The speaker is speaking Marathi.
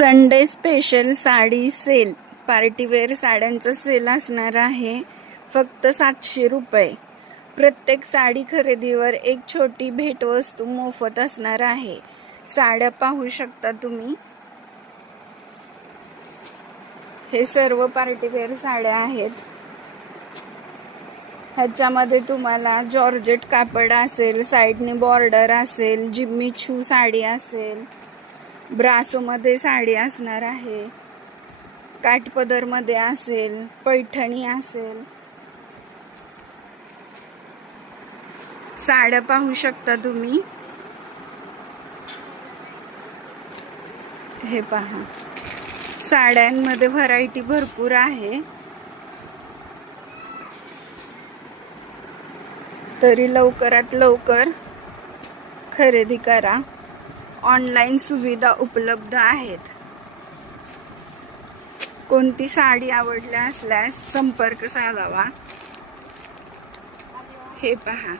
Sunday special sari sale, partywear साड्यांचा सेल असणार आहे. फक्त 700 रुपये. प्रत्येक साडी खरेदीवर एक छोटी भेटवस्तू मोफत असणार आहे. साड्या पाहू शकता तुम्ही. हे सर्व पार्टीवेअर साड्या आहेत. ह्याच्यामध्ये तुम्हाला जॉर्जेट कापड असेल, साईडने बॉर्डर असेल, जिम्मी छू साडी असेल, ब्रासोमध्ये साडी असणार आहे, काठपदरमध्ये असेल, पैठणी असेल. साड्या पाहू शकता तुम्ही. हे पहा, साड्यांमध्ये व्हरायटी भरपूर आहे. तरी लवकरात लवकर खरेदी करा. ऑनलाईन सुविधा उपलब्ध आहेत. कोणती साडी आवडली असल्यास संपर्क साधावा. हे पहा.